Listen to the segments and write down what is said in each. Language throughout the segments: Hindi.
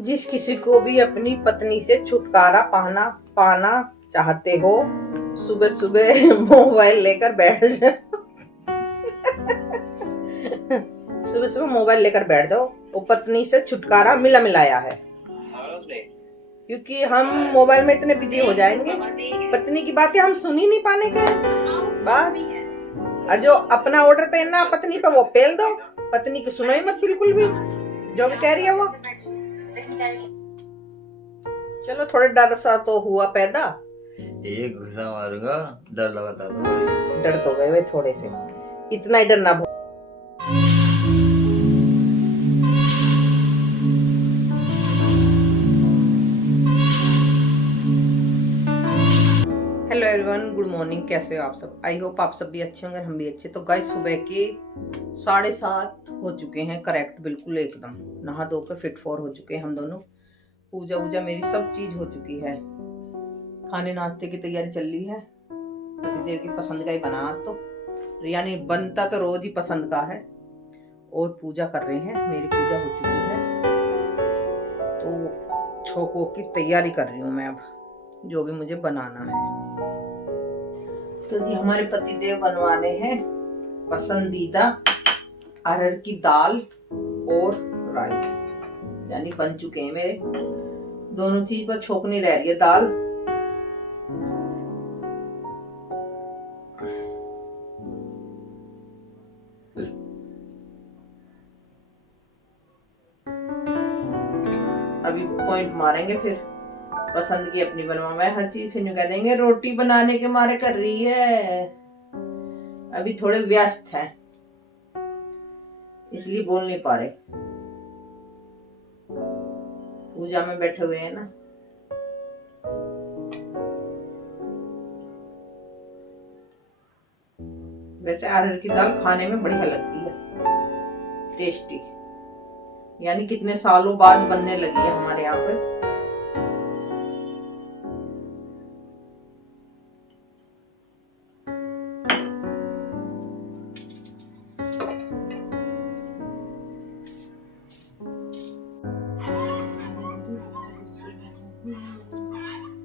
जिस किसी को भी अपनी पत्नी से छुटकारा पाना पाना चाहते हो, सुबह सुबह मोबाइल लेकर बैठ जाओ। सुबह सुबह मोबाइल लेकर बैठ जाओ। वो पत्नी से छुटकारा मिला मिलाया है, क्योंकि हम मोबाइल में इतने बिजी हो जाएंगे, पत्नी की बातें हम सुन ही नहीं पाने के बस। और जो अपना ऑर्डर पहनना पत्नी पे वो पेल दो, पत्नी की सुनो ही मत बिल्कुल भी, जो भी कह रही है वो। चलो थोड़ा डर सा तो हुआ पैदा, एक घुसा मारूंगा, डर लगाता तो डर तो गए वे थोड़े से, इतना ही डरना। Hello everyone, good morning. कैसे हो आप सब? आई होप आप सब भी अच्छे होंगे, हम भी अच्छे। तो गाइस सुबह के 7:30 हो चुके हैं करेक्ट, बिल्कुल एकदम नहा धो के फिट फॉर हो चुके हैं हम दोनों। पूजा वूजा मेरी सब चीज हो चुकी है, खाने नाश्ते की तैयारी चल रही है। पतिदेव की पसंद का ही बना तो, यानी बनता तो रोज ही पसंद का है। और पूजा कर रहे हैं, मेरी पूजा हो चुकी है तो छोको की तैयारी कर रही हूँ मैं अब, जो भी मुझे बनाना है। तो जी हमारे पतिदेव बनवाने हैं पसंदीदा अरहर की दाल और राइस, यानी बन चुके हैं मेरे। दोनों चीज पर छोकनी रह रही है दाल। अभी पॉइंट मारेंगे, फिर पसंद की अपनी बनवा मैं हर चीज, फिर कह देंगे रोटी बनाने के मारे कर रही है। अभी थोड़े व्यस्त है इसलिए बोल नहीं पा रहे, पूजा में बैठे हुए हैं ना। वैसे अरहर की दाल खाने में बढ़िया लगती है, टेस्टी, यानी कितने सालों बाद बनने लगी है हमारे यहाँ पे।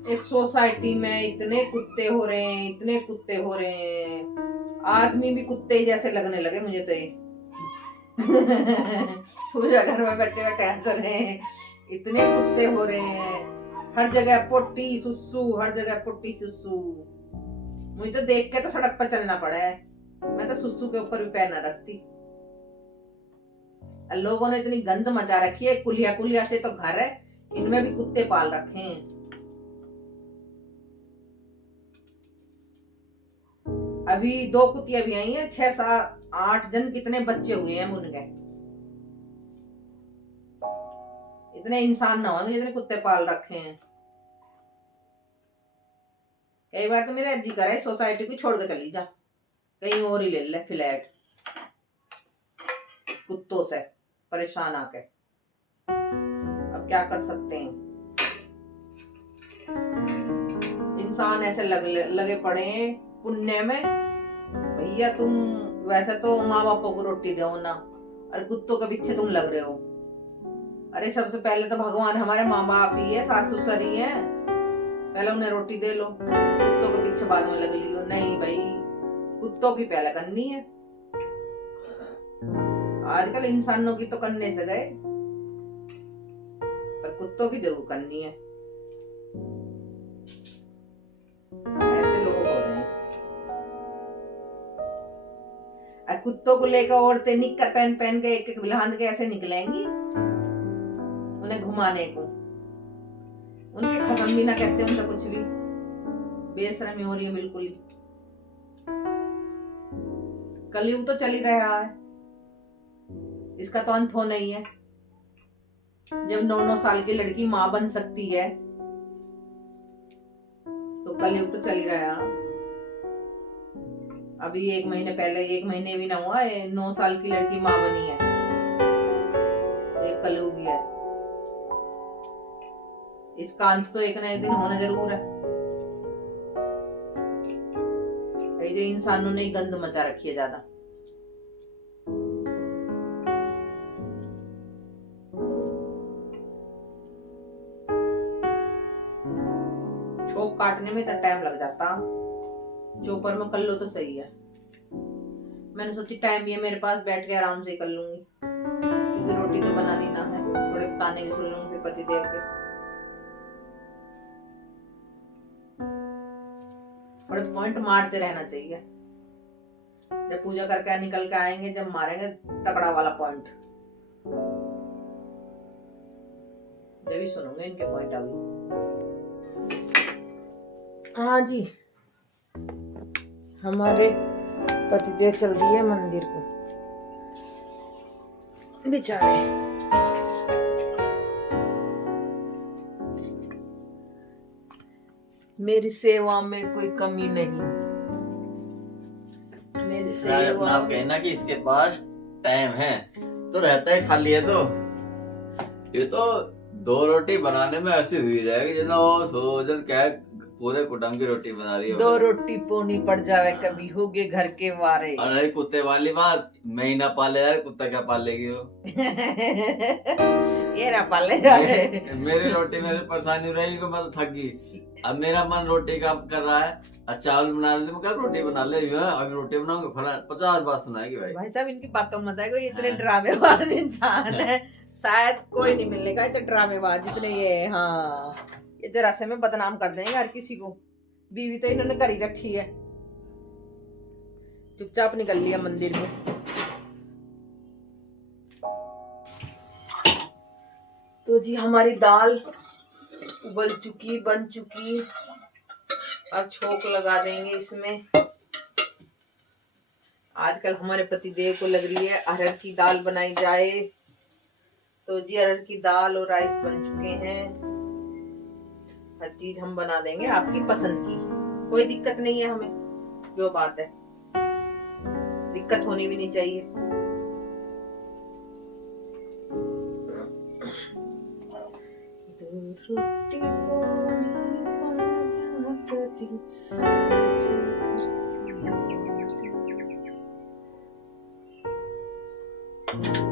एक सोसाइटी में इतने कुत्ते हो रहे हैं, इतने कुत्ते हो रहे हैं, आदमी भी कुत्ते ही जैसे लगने लगे मुझे तो ये। पूजा घर में बैठे बैठे हंस रहे हैं, इतने कुत्ते हो रहे हैं, हर जगह पोटी सुसु, हर जगह पोटी सुसु। मुझे तो देख के तो सड़क पर चलना पड़ा है, मैं तो सुसु के ऊपर भी पैर न रखती। लोगों ने इतनी गंद मचा रखी है, कुलिया कुलिया से तो घर है, इनमें भी कुत्ते पाल रखे हैं। अभी 2 कुतिया भी आई हैं, 6 7 8 जन, कितने बच्चे हुए हैं उनके। इतने इंसान ना होंगे जितने कुत्ते पाल रखे हैं। कई बार तो मेरा जी कर है सोसाइटी को छोड़ के चली जा, कहीं और ही ले ले फ्लैट, कुत्तों से परेशान आके। अब क्या कर सकते हैं, इंसान ऐसे लगे पड़े हैं पुण्य में। भैया तुम वैसे तो माँ बापों को रोटी दो ना, और कुत्तों के पीछे तुम लग रहे हो। अरे सबसे पहले तो भगवान हमारे माँ बाप ही है, सास ससुर ही है, पहले उन्हें रोटी दे लो, कुत्तों के पीछे बाद में लग लियो। नहीं भाई, कुत्तों की पहले करनी है। आजकल इंसानों की तो करने से गए, पर कुत्तों की जरूर करनी है। ऐसे लोग हो रहे हैं। कुत्तों को लेकर औरतें निक्कर पहन पहन के एक एक बिलहान के ऐसे निकलेंगी उन्हें घुमाने को। उनके खत्म भी ना कहते, उनसे कुछ भी बेशरमी हो रही है बिल्कुल। कलयुग तो चल ही रहा है, इसका तो अंत हो नहीं है। जब 9 साल की लड़की माँ बन सकती है तो कलयुग तो चल ही रहा है। अभी 1 महीने पहले, 1 महीने भी ना हुआ 9 साल की लड़की माँ बनी है, तो एक कलयुग ही है। इसका अंत तो एक ना एक दिन होना जरूर है। जो इंसानों ने गंद मचा रखी है ज्यादा। शौक काटने में इतना टाइम लग जाता, चॉपर में कर लो तो सही है। मैंने सोची टाइम भी है मेरे पास, बैठ के आराम से कर लूंगी, क्योंकि रोटी तो बनानी ना है, थोड़े ताने भी सुन लूंगी फिर पति देव के। थोड़े पॉइंट मारते रहना चाहिए, जब पूजा करके निकल के आएंगे जब मारेंगे तगड़ा वाला पॉइंट, जब भी सुनूंगे इनके पॉइंट अभी। हाँ जी, हमारे पतिदेव चल दिए मंदिर को बेचारे। मेरी सेवा में कोई कमी नहीं, मेरी अपना सेवा आप कहना कि इसके पास टाइम है तो रहता है खाली है। तो ये तो 2 रोटी बनाने में ऐसी हुई रहेगी जिन्हें सोचन क्या पूरे कुटुंब की रोटी बना रही है। 2 रोटी पोनी पड़ जावे कभी, होगे घर के वारे। अरे कुत्ते वाली बात, मैं ही ना पाले यार, कुत्ता क्या पालेगी वो। ये ना पाले मेरी रोटी मेरी परेशानी रहेगी कि मैं तो थक गई, अब मेरा मन रोटी का कर रहा है, चावल बना ले, मैं क्या रोटी बना ले, अभी रोटी बनाऊंगा फला 50 बात सुनाएगी भाई साहब। इनकी बातों मत आएगा, ये इतने ड्रामेबाज इंसान है, शायद कोई नहीं मिलेगा इतने ड्रामेबाज जितने ये। हाँ, ये जरा से में बदनाम कर देंगे हर किसी को। बीवी तो इन्होंने कर ही रखी है, चुपचाप निकल लिया मंदिर में। तो जी हमारी दाल उबल चुकी, बन चुकी, अब छोंक लगा देंगे इसमें। आजकल हमारे पतिदेव को लग रही है अरहर की दाल बनाई जाए, तो जी अरहर की दाल और राइस बन चुके हैं। हर चीज हम बना देंगे आपकी पसंद की, कोई दिक्कत नहीं है हमें, जो बात है दिक्कत होनी भी नहीं चाहिए।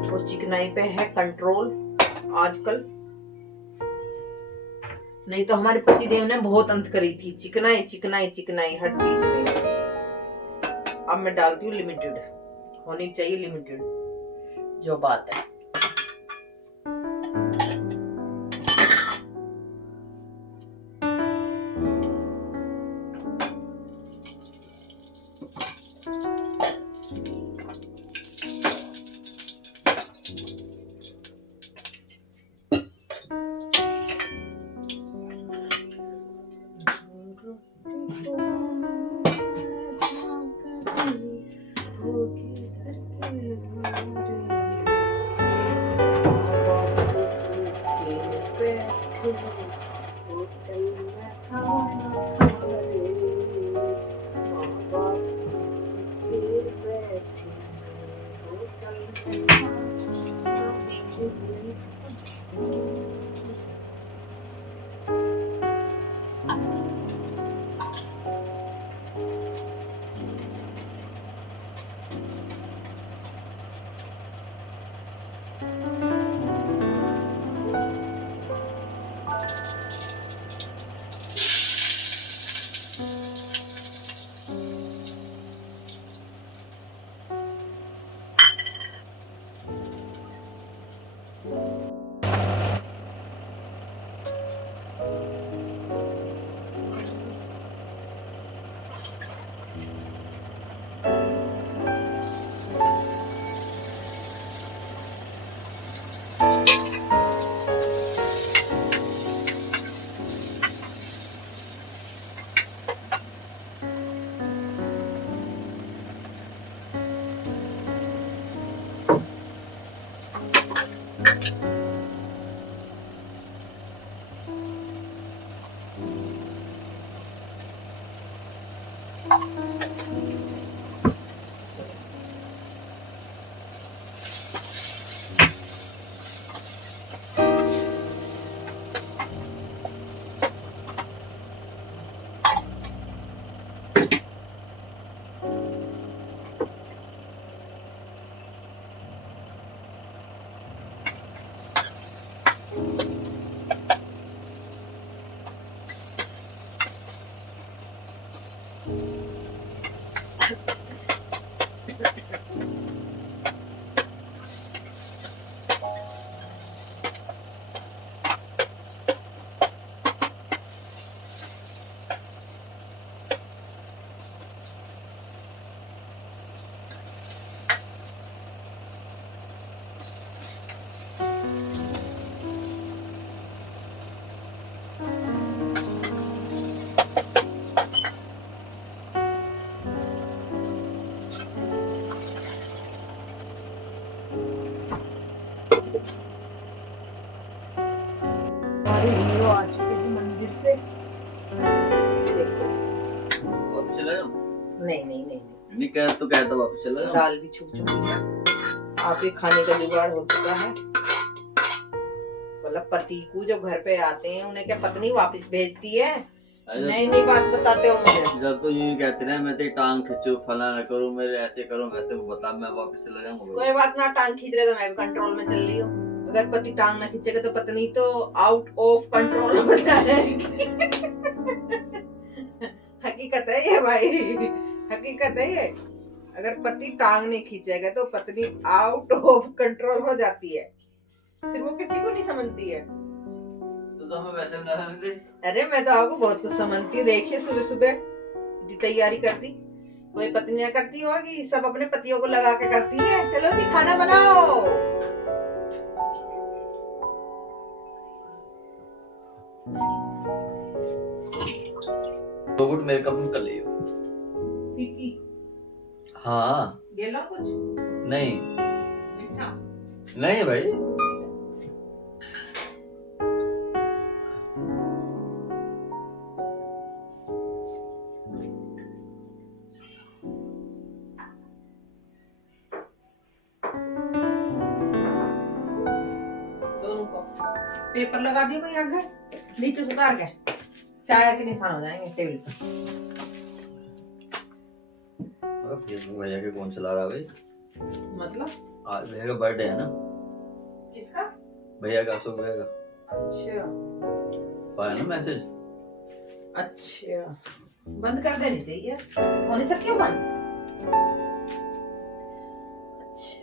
और चिकनाई पे है कंट्रोल आजकल, नहीं तो हमारे पतिदेव ने बहुत अंत करी थी, चिकनाई चिकनाई चिकनाई हर चीज में। अब मैं डालती हूँ लिमिटेड, होनी चाहिए लिमिटेड, जो बात है। हमारे हीरो आ चुके हैं मंदिर से। देखो वापस चला जाओ। नहीं नहीं नहीं नहीं, नहीं कह तो कहता वापस चला जाओ। दाल भी छुप चुकी है, आपके खाने का जुगाड़ हो चुका है। मतलब पति को जो घर पे आते हैं उन्हें क्या पत्नी वापस भेजती है? नहीं नहीं बात बताते हो मुझे। जब तो यूं ही कहते रहे मैं तेरी टांग खींचू फलाना करूं मेरे ऐसे करूं वैसे बता मैं वापस चला जाऊंगा। कोई बात ना, टांग खींच रहे तो मैं भी कंट्रोल में चल रही हूँ। अगर पति टांग ना खींचेगा तो पत्नी तो आउट ऑफ कंट्रोल हो जाएगी। हकीकत है ये भाई, हकीकत है ये। अगर पति टांग नहीं खींचेगा तो पत्नी आउट ऑफ कंट्रोल हो जाती है, फिर वो किसी को नहीं समझती है। तो हमें वैसे बना समझते। अरे मैं तो आपको बहुत कुछ समझती हूँ। देखिए सुबह सुबह इतनी तैयारी करती कोई पत्नियां करती होगी, सब अपने पतियों को लगा के करती है। चलो जी खाना बनाओ। तो गुड मेरे कप में कर लियो। फीकी हाँ गेलो कुछ नहीं मीठा नहीं भाई दोनों को पेपर लगा दियो कोई आगे नीचे से उतार के, चाय के निशान हो जाएंगे टेबल पर। फेसबुक भैया के कौन चला रहा है भाई? मतलब आज भैया का बर्थडे है ना। किसका? भैया का अशोक भैया का अच्छा पाया ना मैसेज। अच्छा बंद कर देनी चाहिए, होने सब क्यों बंद? अच्छा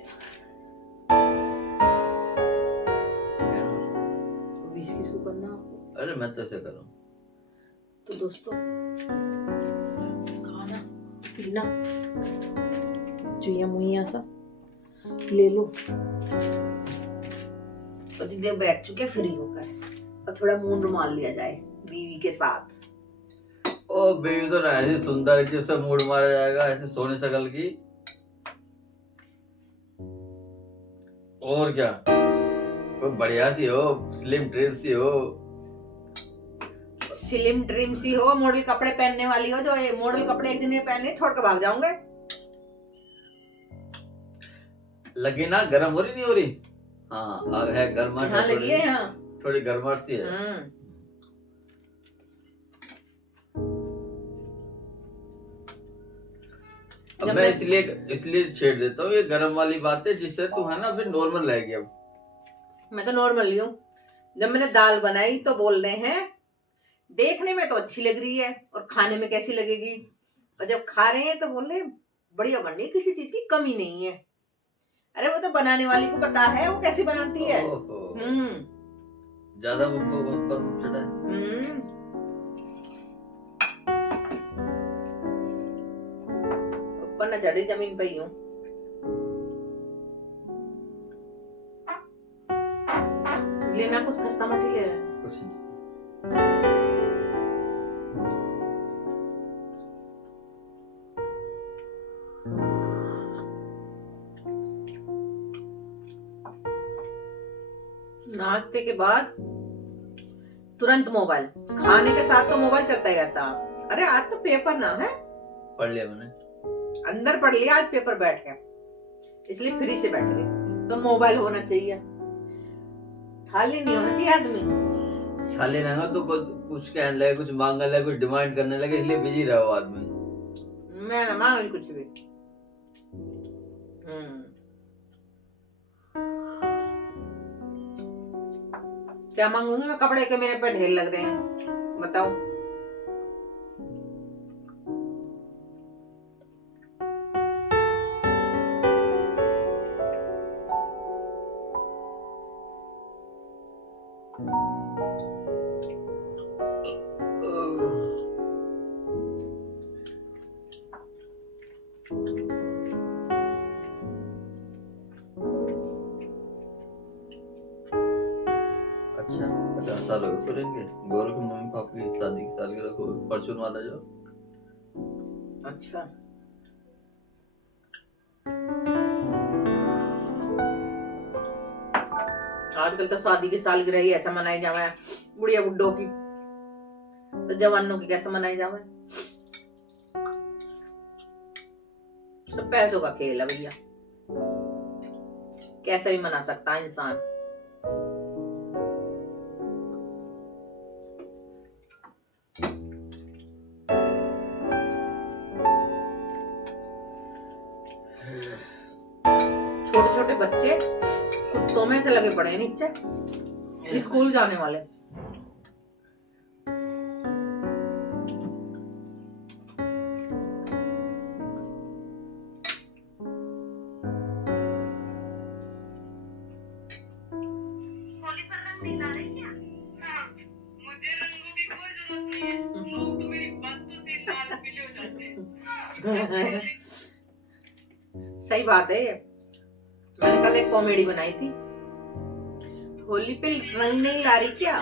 विश किसको करना आपको? अरे मैं तो ऐसे कर रहा हूँ। तो दोस्तों खाना पीना चुया मुइया सा ले लो। पतिदेव बैठ चुके फ्री होकर, और थोड़ा मुंह रुमाल लिया जाए बीवी के साथ। ओ बेबी तो ना ऐसी सुंदर कि उससे मूड मारा जाएगा ऐसे सोने शकल की। और क्या कोई बढ़िया सी हो स्लिम ट्रिम सी हो। स्लिम ड्रीम सी हो, मॉडल कपड़े पहनने वाली हो, जो ये मॉडल कपड़े एक दिन में पहने छोड़ के भाग जाऊंगे। लगी ना गर्म हो रही नहीं हो रही? हाँ है गर्माहट हाँ है लगी है यहाँ थोड़ी गर्माहट सी है। अब मैं इसलिए छेड़ देता हूँ ये गर्म वाली बात है जिससे तू है ना फिर नॉर्मल रहेगी। अब मैं तो नॉर्मल हूँ। जब मैंने दाल बनाई तो बोल रहे हैं देखने में तो अच्छी लग रही है और खाने में कैसी लगेगी, और जब खा रहे हैं तो बोल रहे हैं बढ़िया बन रही है, किसी चीज की कमी नहीं है। अरे वो तो बनाने वाली को पता है वो कैसी बनाती है। ज्यादा ऊपर मुख चढ़ा है। ऊपर न चढ़ी जमीन पे ही हूँ। लेना कुछ खस्ता मठी ले कुछ नहीं। नाश्ते के बाद तुरंत मोबाइल, खाने के साथ तो मोबाइल चलता ही रहता। अरे आज तो पेपर ना है, पढ़ लिया मैंने, अंदर पढ़ लिया आज पेपर बैठ के, इसलिए फ्री से बैठ गए। तो मोबाइल होना चाहिए, खाली नहीं होना चाहिए आदमी। खाली ना हो तो कुछ कहने लगे कुछ मांगने लगे कुछ डिमांड करने लगे इसलिए बिजी रहो आदमी। मैं ना मांग ली कुछ भी। क्या मांगूंगी मैं? कपड़े के मेरे पे ढेर लग रहे हैं, बताओ। अच्छा 50 साल हो गए करेंगे गौरव के मम्मी पापा की शादी की सालगिरह को परचून वाला जो। अच्छा आजकल तो शादी की सालगिरह ही ऐसा मनाई जावे, बुढ़िया बुड्ढों की, तो जवानों की कैसे मनाई जावे? सब पैसों का खेल है भैया, कैसे भी मना सकता है इंसान। छोटे छोटे बच्चे कुत्तों में से लगे पड़े हैं नीचे, स्कूल जाने वाले। होली पर रंग नहीं ला रही क्या? हाँ, मुझे रंगों की कोई जरूरत नहीं है, लोग तो मेरी बातों से लाल पीले हो जाते हैं। सही बात है। मैंने कल एक कॉमेडी बनाई थी, होली पे रंग नहीं ला रही क्या,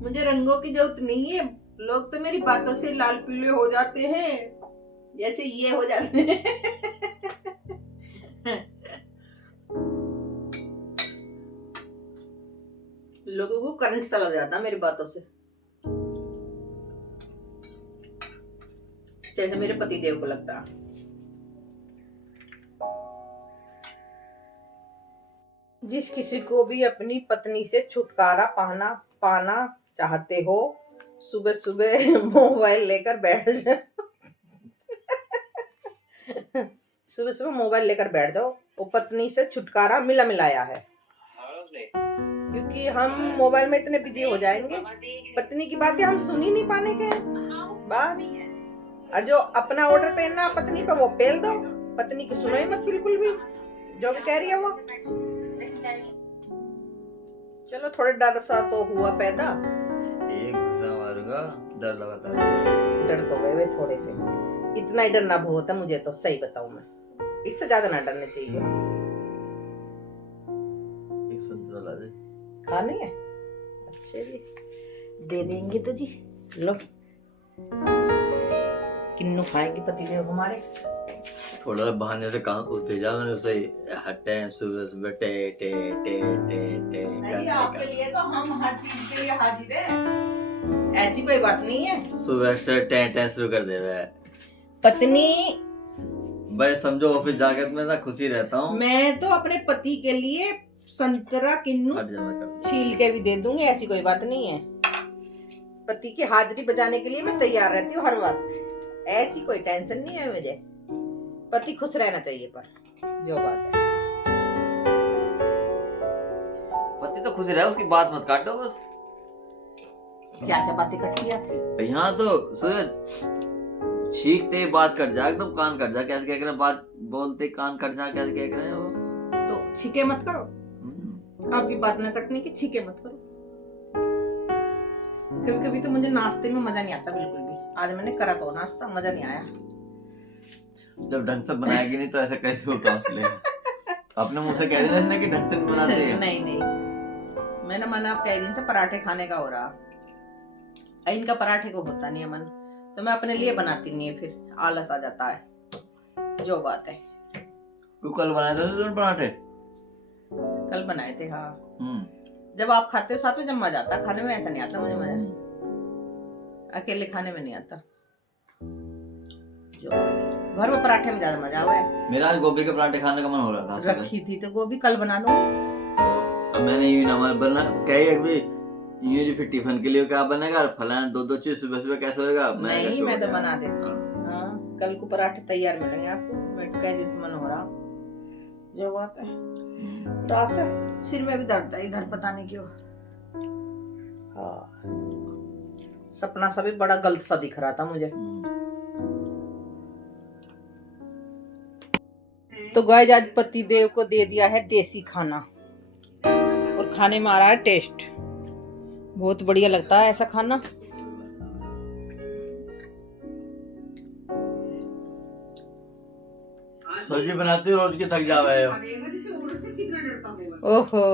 मुझे रंगों की जरूरत नहीं है, लोग तो मेरी बातों से लाल पीले हो जाते हैं, जैसे ये हो जाते हैं। लोगों को करंट सा लग जाता मेरी बातों से, जैसे मेरे पति देव को लगता। जिस किसी को भी अपनी पत्नी से छुटकारा पाना चाहते हो, सुबह सुबह मोबाइल लेकर बैठ जाओ। सुबह सुबह मोबाइल लेकर बैठ जाओ, वो पत्नी से छुटकारा मिलाया है। क्योंकि हम मोबाइल में इतने बिजी हो जाएंगे, पत्नी की बातें हम सुन ही नहीं पाने के बस। और जो अपना ऑर्डर पहनना पत्नी पे वो पेल दो, पत्नी की सुनो ही मत बिल्कुल भी, जो भी कह रही है वो। चलो थोड़े डर सा तो हुआ पैदा, एक घुसा मारूंगा, डर लगाता है। डर तो गए वे थोड़े से, इतना ही डरना बहुत है मुझे तो, सही बताऊं मैं, इससे ज्यादा ना डरना चाहिए। एक संतरा ला दे, खाने है अच्छे जी, दे देंगे तो जी। लो किन्नू खाएंगे पति देव हमारे। थोड़ा बहाने से काम होते जा, मैंने उसे हटे सुबह सुबह टे टे टे टे टे नहीं, आपके लिए तो हम हर चीज के लिए हाजिर है, ऐसी कोई बात नहीं है। सुबह से टे टे शुरू कर दे रहा है पत्नी, भाई समझो ऑफिस जाकर मैं ना खुशी रहता हूँ। मैं तो अपने पति के लिए संतरा किन्नू हट जा, मैं कर छील के भी दे दूंगी, ऐसी कोई बात नहीं है। पति की हाजिरी बजाने के लिए मैं तैयार रहती हूँ हर वक्त, ऐसी कोई टेंशन नहीं है मुझे। पति खुश रहना चाहिए, पर जो बात है, पति तो खुश रहे, उसकी बात मत काटो बस। क्या क्या बातें करती है यहाँ तो सूरज छींकते ही बात कट जा, एकदम कान कट जा, कैसे कह रहे हैं, बात बोलते कान कट जा, कैसे कह रहे हैं वो। तो छीके मत करो, आपकी बात न कटने की छीके मत करो। कभी कभी तो मुझे नाश्ते में मजा नहीं आता बिल्कुल भी, आज मैंने करा तो नाश्ता, मजा नहीं आया। जब ढंग से बनाएगी नहीं तो ऐसा कैसे होगा उसने अपने मुंह से कह देना इसने कि ढंग से नहीं बनाते हैं। नहीं नहीं, मैंने मन आप कई दिन से पराठे खाने का हो रहा, इनका पराठे को होता नहीं है मन, तो मैं अपने लिए बनाती नहीं है, फिर आलस आ जाता है, जो बात है। तू कल बनाए थे तुमने पराठे? कल बनाए थे हाँ। जब आप खाते हो साथ में जब मजा आता खाने में, ऐसा नहीं आता मुझे मजा, अकेले खाने में नहीं आता। जो घर में पराठे में ज्यादा मजा आवा है। मेरा आज गोभी के पराठे खाने का मन हो रहा था, रखी थी तो गोभी कल बना दूंगी। अब मैंने यूं ना बना कही अभी यूं जी, फिर टिफिन के लिए क्या बनेगा, फलाना दो चीज सुबह सुबह कैसे होगा। नहीं मैं तो बना देती हाँ, कल को पराठे तैयार मिलेंगे आपको, मेरे तो कई दिन से मन हो रहा, जो बात है। रात से सिर में भी दर्द है इधर, पता नहीं क्यों। हाँ, सपना सा भी बड़ा गलत सा दिख रहा था मुझे। तो गाइस आज पति देव को दे दिया है देसी खाना, और खाने में आ रहा है टेस्ट, बहुत बढ़िया लगता है ऐसा खाना। सब्जी बनाते हो रोज की थक जावे हो। ओहो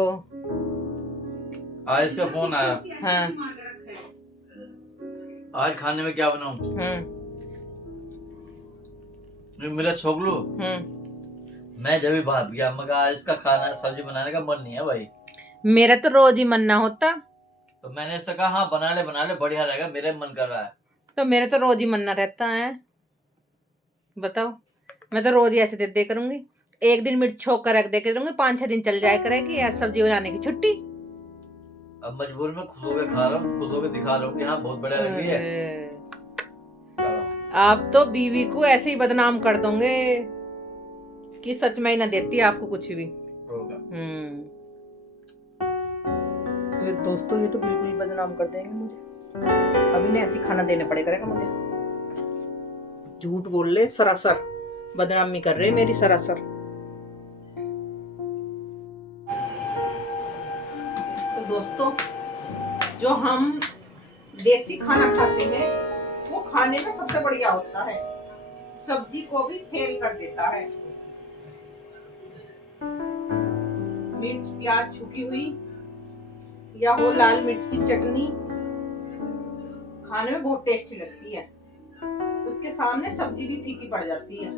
आज इसका फोन आया, हाँ आज खाने में क्या बनाऊं? मेरा छोगलू मैं जब भी भाग गया, मगर आज इसका खाना सब्जी बनाने का मन नहीं है भाई। मेरा तो रोज ही मन ना होता, तो मैंने ऐसा कहा हाँ बना ले बढ़िया रहेगा, मेरे मन कर रहा है। तो मेरा तो रोज ही मन ना रहता है। बताओ, मैं तो रोज ही ऐसे दे दे करूंगी। एक दिन मिर्च छोक कर रख दे करूंगी, 5-6 दिन चल जाया करेगी या सब्जी बनाने की छुट्टी। अब मजबूर में खुश होके खा रहा हूँ, खुश होके दिखा रहा हूँ कि हाँ बहुत बढ़िया लग रही है। आप तो बीवी को ऐसे ही बदनाम कर दोगे कि सच में ही ना देती आपको कुछ भी। होगा। ये दोस्तों, ये तो बिल्कुल ही बदनाम कर देंगे मुझे। अभी ने ऐसी खाना देने पड़े करेगा मुझे। झूठ बोल ले, सरासर बदनामी कर रहे मेरी, सरासर। तो दोस्तों, जो हम देसी खाना खाते हैं वो खाने में सबसे बढ़िया होता है, सब्जी को भी फेल कर देता है। मिर्च प्याज छुकी हुई या हो लाल मिर्च की चटनी खाने में बहुत टेस्टी लगती है, उसके सामने सब्जी भी फीकी पड़ जाती है।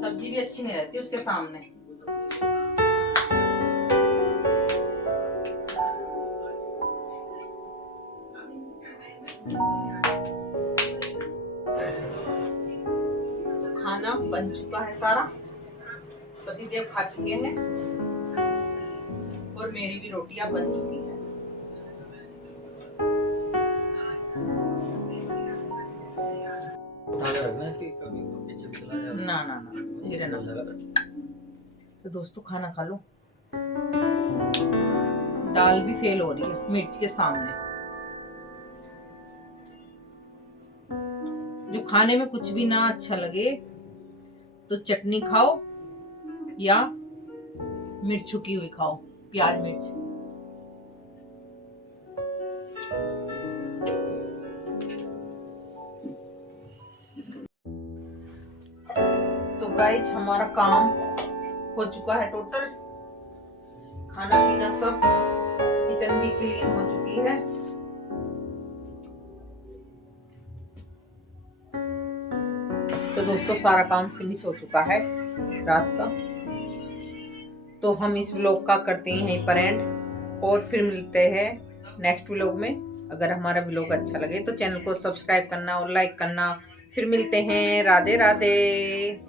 सब्जी भी अच्छी नहीं रहती उसके सामने। तो खाना बन चुका है सारा, पतिदेव खा चुके हैं और मेरी भी रोटियां बन चुकी है। ना ना ना गिरे ना। तो दोस्तों, खाना खा लो। दाल भी फेल हो रही है मिर्च के सामने। जो खाने में कुछ भी ना अच्छा लगे तो चटनी खाओ या मिर्च छुकी हुई खाओ, प्याज मिर्च। तो गाइस, हमारा काम हो चुका है टोटल। खाना पीना सब, किचन भी क्लीन हो चुकी है। तो दोस्तों, सारा काम फिनिश हो चुका है रात का। तो हम इस व्लॉग का करते हैं यहीं पर एंड, और फिर मिलते हैं नेक्स्ट व्लॉग में। अगर हमारा व्लॉग अच्छा लगे तो चैनल को सब्सक्राइब करना और लाइक करना। फिर मिलते हैं। राधे राधे।